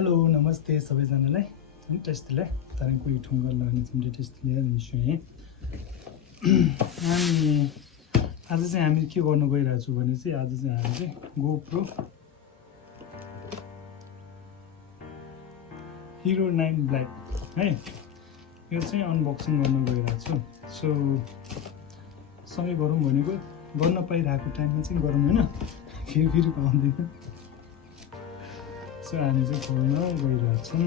Hello नमस्ते सबैजनालाई टेस्टलाई तारको ठुङ्गा लाग्ने चाहिँ टेस्टले निस्यो है अनि आज चाहिँ हामी के गर्न गइरहेको छु भने चाहिँ आज चाहिँ हामी चाहिँ GoPro Hero 9 Black है यो चाहिँ अनबक्सिङ गर्न गइरहेको छु सो सँगै गरौँ भनेको गर्न पाइरहेको टाइममा चाहिँ गरौँ हैन फेरि पाउँदैन सो हामी चाहिँ खोल्न गइरहेछौँ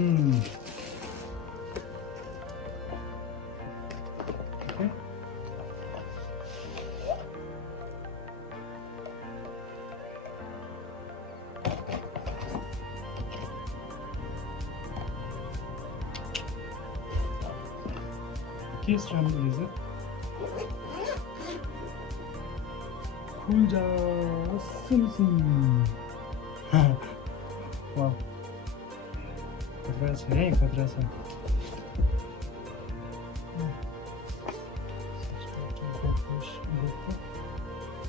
केस राम्रो रहेछ खुल जा सिमसिम वाह खतरा छ है खतरा छ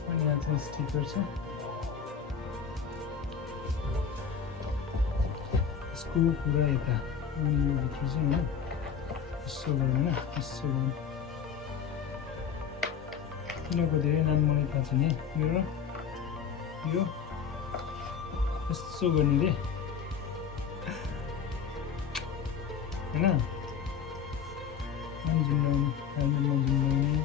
अनि यहाँ चाहिँ स्टिकर छ यसको पुरा यता अनि यो भित्र चाहिँ होइन यसो गर्नु यसो गर्नु यिनीहरूको धेरै नाम मलाई थाहा छैन यो र यो यसो गर्ने रे होइन झुन्डाउने हेलमेटमा झुन्डाउने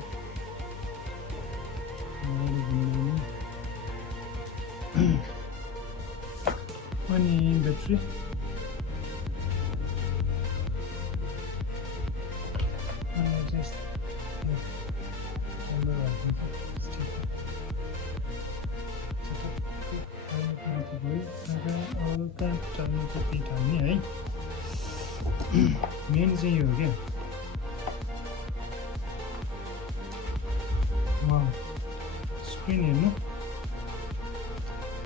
अनि ब्याट्री है मेन चाहिँ यो हो क्या स्क्रिन हेर्नु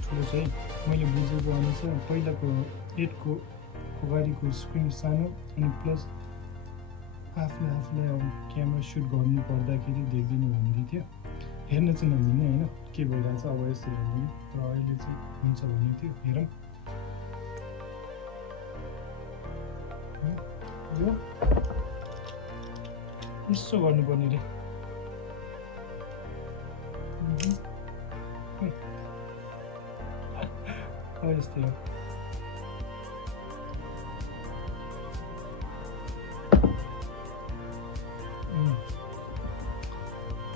ठुलो छ है मैले बुझेको अनुसार पहिलाको 8को अगाडिको स्क्रिन सानो अनि प्लस आफूलाई अब क्यामेरा सुट गर्नु पर्दाखेरि देख्दिनँ भन्दै थियो हेर्न चाहिँ नमिल्ने होइन के भइरहेको छ अब यस्तो हेर्नु तर अहिले चाहिँ हुन्छ भन्ने थियो हेरौँ यो यसो गर्नुपर्ने रे यस्तै हो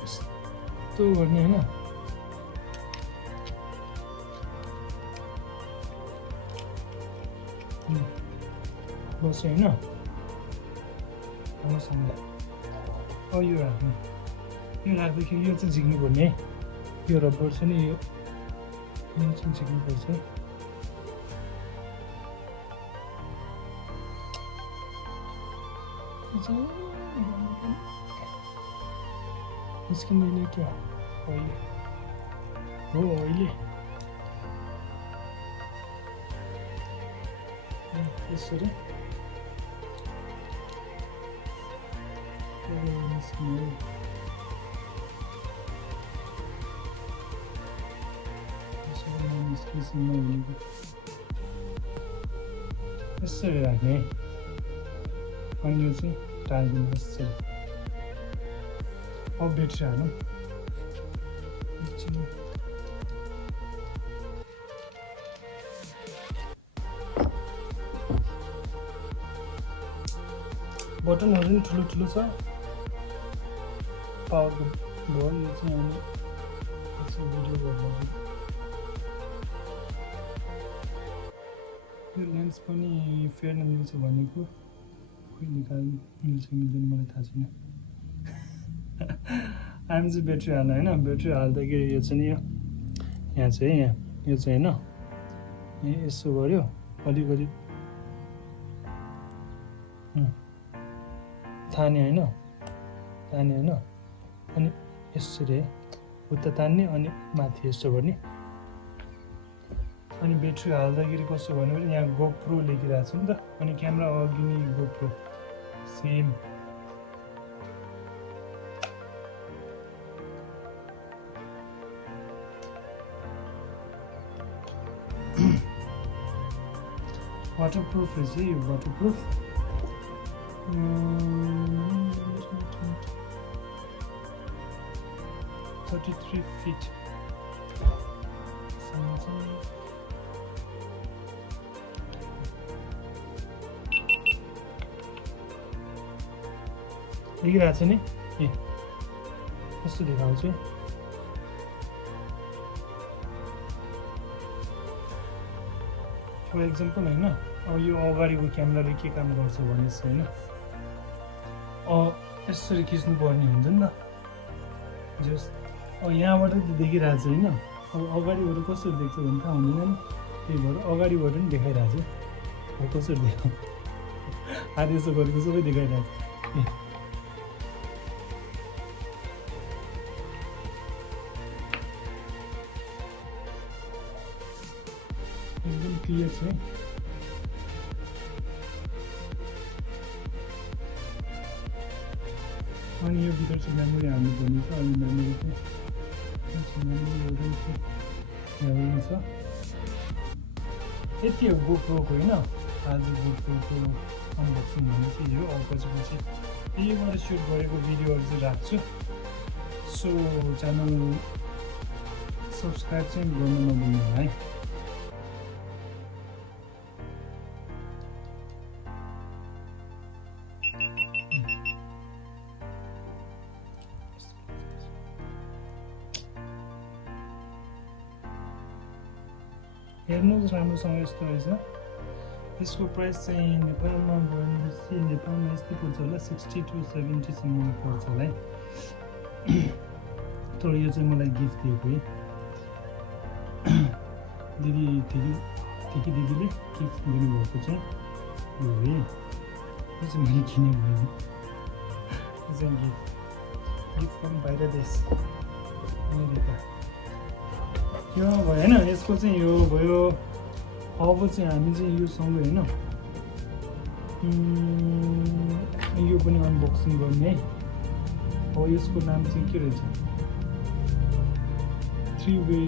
यस्तो गर्ने होइन बस्यो होइन राम्रोसँग यो राख्दाखेरि यो चाहिँ झिक्नुपर्ने है यो रबर छ नि यो चाहिँ झिक्नुपर्छ है निस्किँदैन क्या अहिले हो अहिले यसरी यसरी राख्ने अनि यो चाहिँ टालिदिनु यसरी अब ब्याट्री हालौँ बटनहरू पनि ठुलो छ पावरको भयो यो चाहिँ हामी भिडियो गर्नु यो लेन्स पनि फेर्न मिल्छ भनेको खोइ निकाल्नु मिल्छ मिल्दैन मलाई थाहा छैन हामी चाहिँ ब्याट्री हाल्नु होइन ब्याट्री हाल्दाखेरि यो चाहिँ यो यहाँ चाहिँ यो चाहिँ होइन यहाँ यसो गऱ्यो अलिकति तान्यो होइन अनि यसरी उता तान्ने अनि माथि यसो गर्ने अनि ब्याट्री हाल्दाखेरि कसो भन्यो भने यहाँ GoPro लेखिरहेको छ नि त अनि क्यामेरा अघि नै GoPro सेम वाटरप्रुफ रहेछ यो वाटरप्रुफ 33 फिट देखिरहेको छ नि ए कस्तो देखाउँछु फर एक्जाम्पल होइन अब यो अगाडिको क्यामेराले के काम गर्छ भने चाहिँ होइन यसरी खिच्नुपर्ने हुन्छ नि त जस अब यहाँबाट देखिरहेको छ होइन अब अगाडिबाट कसरी देख्छ भने थाहा हुँदैन नि त्यही भएर अगाडिबाट पनि देखाइरहेको छ अब कसरी देखाउँ आधी यसो गरेको सबै देखाइरहेको छ एकदम क्लियर छ है अनि यो भित्र चाहिँ मेमोरी हाल्नु पर्ने छ अनि मेमोरी चाहिँ छ यति हो गोप्रोको होइन आज गोप्रोको अनबक्सिङ भन्ने चाहिँ यो पछि यहीबाट सुट गरेको भिडियोहरू चाहिँ राख्छु सो च्यानल सब्सक्राइब चाहिँ गर्नु नभुल्नु है हेर्नुहोस् राम्रोसँग यस्तो रहेछ यसको प्राइस चाहिँ नेपालमा भनेपछि नेपालमा यस्तै पर्छ होला 60 to 70 सम्म पर्छ होला है तर यो चाहिँ मलाई गिफ्ट दिएको है दिदीले गिफ्ट दिनुभएको चाहिँ यो है यो चाहिँ मैले किनेको होइन यो चाहिँ गिफ्ट फ्रम बाहिर देश अमेरिका यो भयो होइन यसको चाहिँ यो भयो अब चाहिँ हामी चाहिँ योसँग होइन यो पनि अनबक्सिङ गर्ने है अब यसको नाम चाहिँ के रहेछ 3 वे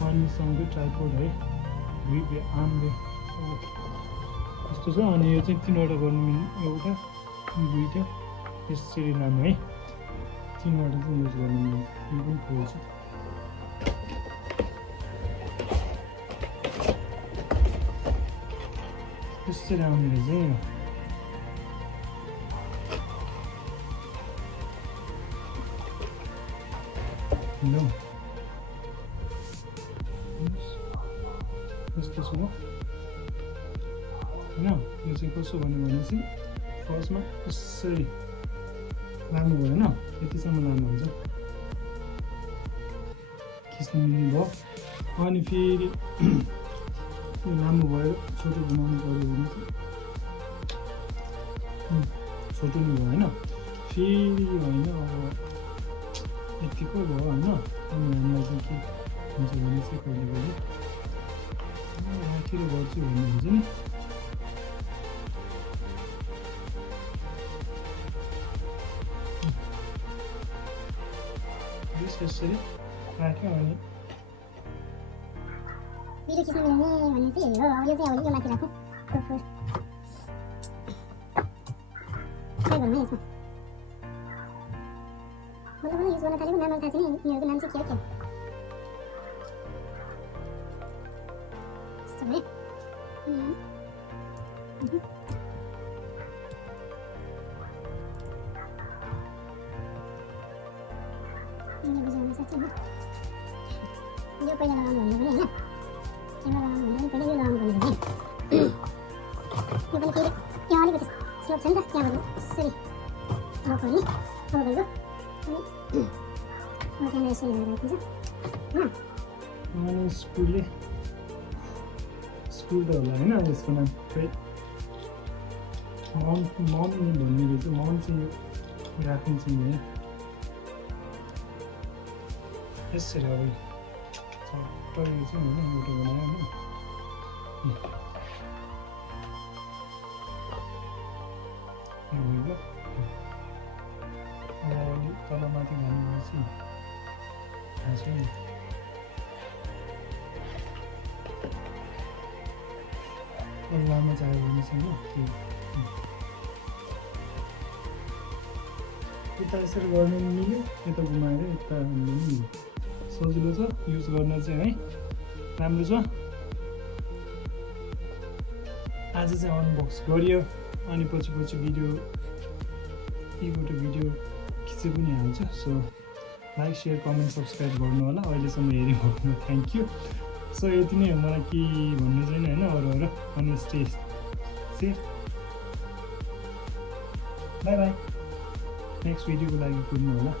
पानीसँगै ट्राइपोड है ग्रिपले आर्मले यस्तो छ अनि यो चाहिँ 3वटा गर्नु मिल्ने एउटा 2टा यसरी लानु है 3वटा चाहिँ युज गर्नु मिल्ने यो पनि खोल्छु यसरी आउने रहेछ ल यस्तो छ होइन यो चाहिँ कसो भन्यो भने चाहिँ फर्स्टमा यसरी लानु भयो होइन यतिसम्म लानुहुन्छ खिच्नु मिल्ने भयो अनि फेरि यो लामो भयो छोटो बनाउनु पऱ्यो भने चाहिँ छोटो नै भयो होइन फेरि यो होइन अब यतिको भयो होइन अनि हामीलाई चाहिँ के हुन्छ भने चाहिँ कहिले कहिले आखिर गर्छु भन्नुहुन्छ नि यसरी राख्यो अनि भिडियो खिच्न मिल्ने भन्ने चाहिँ हो अब यो चाहिँ अब यो माथि राखौँ ट्राई गरौँ है यसमा मतलब युज गर्न थालेको नाम थाहा छैन यिनीहरूको नाम चाहिँ के हो के यस्तो भयो बुझाउन सक्छ नि यो पहिला लगाउनु भन्दा पनि होइन क्यामेरा लगाउनु भन्दा पनि पहिला यो लगाउनु पर्ने भने यो पनि फेरि यहाँ अलिकति स्लोप छ नि त त्यहाँबाट यसरी लक गर्ने अब गएको अनि क्यामेरा यसरी गरेर राखिन्छ अनि स्क्रू त होला होइन यसको नाम खै माउन्ट भन्ने रहेछ माउन्ट चाहिँ यो राखिन्छ नि है यसरी अब टोइलो चाहिँ होइन एउटा बनायो होइन भइगयो अब अलि तलमाथि घाल्नुपर्छ थाहा छैन अब लामो चाहियो भने चाहिँ यता यसरी गर्नु पनि मिल्यो, यता घुमाएर यता हाल्नु पनि मिल्यो। सजिलो छ युज गर्न चाहिँ है, राम्रो छ। आज चाहिँ अनबक्स गरियो अनि पछि भिडियो यहीबाट भिडियो खिचे पनि हाल्छ। So like share comment subscribe गर्नु होला। अहिलेसम्म हेरिदिनु थ्याङ्क यू। सो यति नै हो, मलाई के भन्नु छैन होइन अरू अनि stay safe. Bye bye. Next भिडियोको लागि कुर्नु होला।